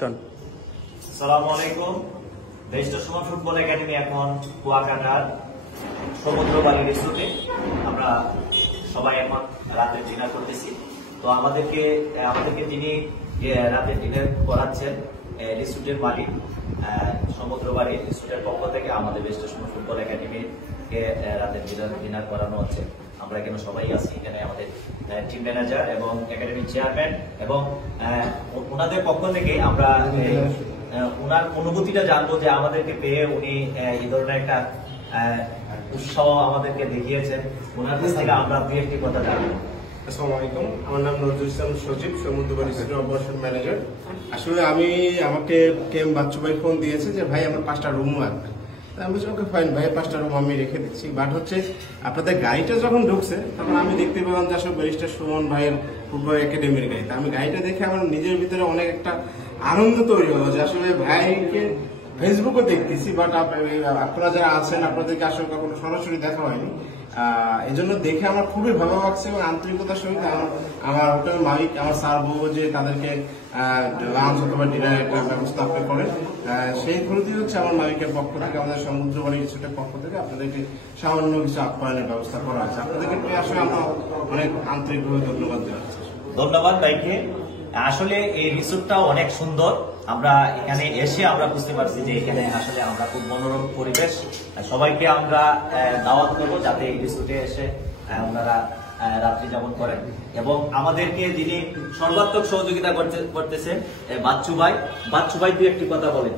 আসসালামু আলাইকুম। Barrister Suman football academy এখন কুয়াকাটার সমুদ্রবাড়ি রিসোর্টে আমরা সবাই এখন রাতের ডিনার করতেছি। তো আমাদেরকে যিনি রাতের ডিনার করাচ্ছেন রিসোর্টের মালিক, সমুদ্রবাড়ি রিসোর্টের পক্ষ থেকে আমাদের ব্যারিস্টার সুমন ফুটবল একাডেমিকে রাতের ডিনার করানো হচ্ছে। আমরা এখানে সবাই আছি, এখানে আমাদের টিম ম্যানেজার এবং একাডেমির চেয়ারম্যান এবং ওনাদের পক্ষ থেকে আমরা ওনার অনুভূতিটা জানবো যে আমাদেরকে পেয়ে উনি এই ধরনের একটা উৎসাহ আমাদেরকে দেখিয়েছেন। ওনার কাছ থেকে আমরা দুই একটি কথা জানবো। আসসালামু আলাইকুম, আমার নাম নজরুল ইসলাম সজীব, সমুদ্রবাড়ি অপারেশন ম্যানেজার। আসলে আমাকে কেম বাচ্চু ভাই ফোন দিয়েছে যে ভাই আমার 5টা রুম লাগবে। আমি বলছি ওকে ফাইন ভাই, 5টা রুম আমি রেখে দিচ্ছি। বাট হচ্ছে আপনাদের গাড়িটা যখন ঢুকছে তখন আমি দেখতে পেলাম যে আসলে ব্যারিস্টার সুমন ভাইয়ের ফুটবল একাডেমির গাড়িতে। আমি গাড়িটা দেখে আমার নিজের ভিতরে অনেক একটা আনন্দ তৈরি হলো যে আসলে ভাইকে ফেসবুকে দেখতেছি, বাট আপনারা যারা আছেন আপনাদেরকে আসলে কখনো সরাসরি দেখা হয়নি। এই জন্য দেখে আমার খুবই ভালো লাগছে এবং আন্তরিকতার সঙ্গে আমার হোটেল মালিক আমার স্যার বলবো যে তাদেরকে লাঞ্চ অথবা ডিনার একটা ব্যবস্থা আপনি করেন। সেই থ্রুতেই হচ্ছে আমার মালিকের পক্ষ থেকে, আমাদের সমুদ্রবাড়ি রিসোর্টের পক্ষ থেকে আপনাদেরকে সামান্য কিছু আপ্যায়নের ব্যবস্থা করা আছে। আপনাদেরকে আসলে আমরা অনেক আন্তরিকভাবে ধন্যবাদ জানাচ্ছি। ধন্যবাদ ভাইকে। আসলে এই রিসোর্টটা অনেক সুন্দর। আমরা এখানে এসে আমরা বুঝতে পারছি যে এখানে আসলে আমরা খুব মনোরম পরিবেশ। সবাইকে আমরা দাওয়াত করবো যাতে এই রিসোর্টে এসে ওনারা রাত্রি যাপন করেন এবং আমাদেরকে যিনি সর্বাত্মক সহযোগিতা করতেছেন বাচ্চু ভাই দুই একটি কথা বলেন।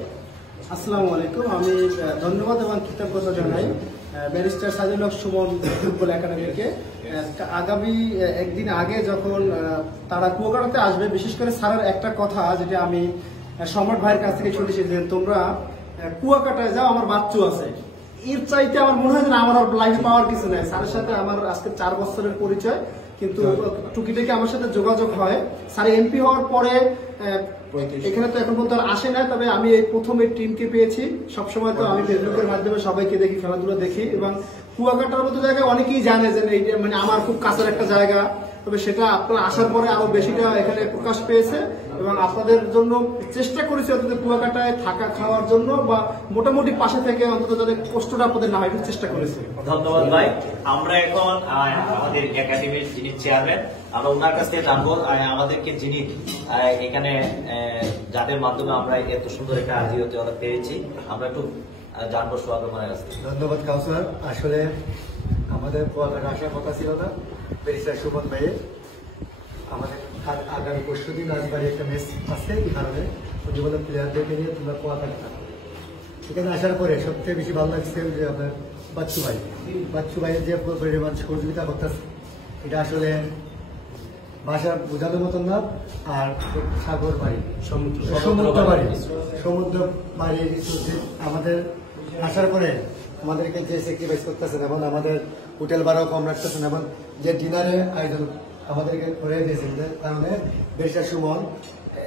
আসসালামু আলাইকুম, আমি ধন্যবাদ এবং কৃতজ্ঞতা জানাই ব্যারিস্টার সাজিল হক সুমন ফুটবল একাডেমিকে। আগামী একদিন আগে যখন তারা কুয়াকাটাতে আসবে, বিশেষ করে স্যারের একটা কথা যেটা আমি সম্রাট ভাইয়ের কাছ থেকে শুনেছি যে তোমরা কুয়াকাটায় যাও, আমার বাচ্চু আছে। এর চাইতে আমার মনে হয় যে আমার লাইফে পাওয়ার কিছু নাই। স্যারের সাথে আমার আজকে 4 বছরের পরিচয়, কিন্তু টুকিটাকি আমার সাথে যোগাযোগ হয়। স্যার এমপি হওয়ার পরে এখানে তো এখন পর্যন্ত আসে না, তবে আমি এই প্রথম এই টিমকে পেয়েছি। সবসময় তো আমি ফেসবুকের মাধ্যমে সবাইকে দেখি, খেলাধুলা দেখি এবং কুয়াকাটার মতো জায়গায় অনেকেই জানে যে এইটা মানে আমার খুব কাছের একটা জায়গা। তবে সেটা আপনারা আসার পরে আরো বেশিটা এখানে প্রকাশ পেয়েছে এবং আপনাদের জন্য চেষ্টা করেছি অন্তত কুয়াকাটায় থাকা খাওয়ার জন্য বা মোটামুটি পাশে থেকে অন্তত যাদের কষ্টটা আপনাদের না হয় চেষ্টা করেছি। ধন্যবাদ ভাই। আমরা এখন আমাদের একাডেমির যিনি চেয়ারম্যান, আমরা ওনার কাছ থেকে জানবো আমাদেরকে যিনি এখানে যাদের মাধ্যমে আমরা এত সুন্দর একটা আতিথ্যতা পেয়েছি, আমরা একটু জানবো সোহাগ রহমানের কাছ থেকে। ধন্যবাদ কাউন্সিলর। আসলে আমাদের কুয়াকাটা আসার কথা ছিল না, ব্যারিস্টার সুমন ভাইয়ের আমাদের আগামী পরশুদিন রাজবাড়ি একটা ম্যাচ আছে, এই কারণে উনি বলে প্লেয়ারদেরকে নিয়ে তোমরা কুয়াকাটা থাকো। এখানে আসার পরে সবচেয়ে বেশি ভালো লাগছে যে আপনার বাচ্চু ভাইয়ের যে পরিমাণ সহযোগিতা করতেছে, এটা আসলে ভাষা বোঝানোর মতন না। আর সাগর বাড়ি, সমুদ্র বাড়ি আমাদের আসার পরে আমাদেরকে যে স্যাক্রিফাইস করতেছেন এবং আমাদের হোটেল ভাড়াও কম রাখতেছেন এবং যে ডিনারে আয়োজন আমাদেরকে করে দিয়েছেন, কারণে ব্যারিস্টার সুমন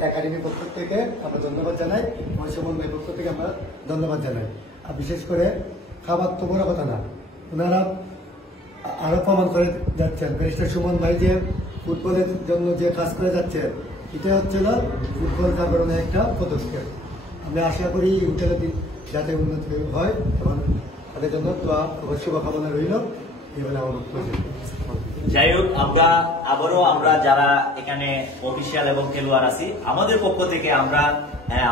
একাডেমির পক্ষ থেকে আমরা ধন্যবাদ জানাই এবং সুমন ভাইয়ের পক্ষ থেকে আমরা ধন্যবাদ জানাই। আর বিশেষ করে খাবার তো বড় কথা না, ওনারা আরো প্রমাণ করে যাচ্ছেন। ব্যারিস্টার সুমন ভাই যে ফুটবলের জন্য যে কাজ করে যাচ্ছে, এটা হচ্ছে না ফুটবল জাগরণের একটা পদক্ষেপ। আমি আশা করি হোটেলের যাতে উন্নতি হয় এবং তাদের জন্য শুভকামনা রইল। এই বলে আমার বক্তব্য। যাই হোক, আমরা যারা এখানে অফিসিয়াল এবং খেলোয়াড় আছি, আমাদের পক্ষ থেকে আমরা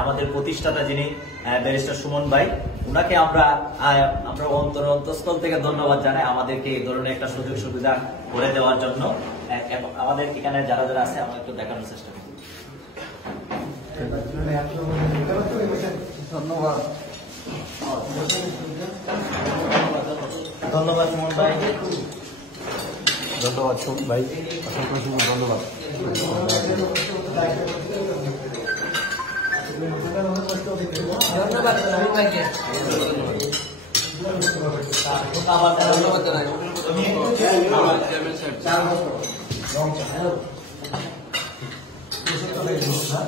আমাদের প্রতিষ্ঠাতা যিনি ব্যারিস্টার সুমন ভাই, ওনাকে আমরা অন্তঃস্থল থেকে ধন্যবাদ জানাই আমাদেরকে এই ধরনের একটা সুযোগ সুবিধা করে দেওয়ার জন্য। এবং আমাদের এখানে যারা যারা আছে আমরা একটু দেখানোর চেষ্টা করি। ধন্যবাদ সুমন ভাই। ধন্যবাদ সুমন ভাই, অসংখ্য ধন্যবাদ। ধন্যবাদ।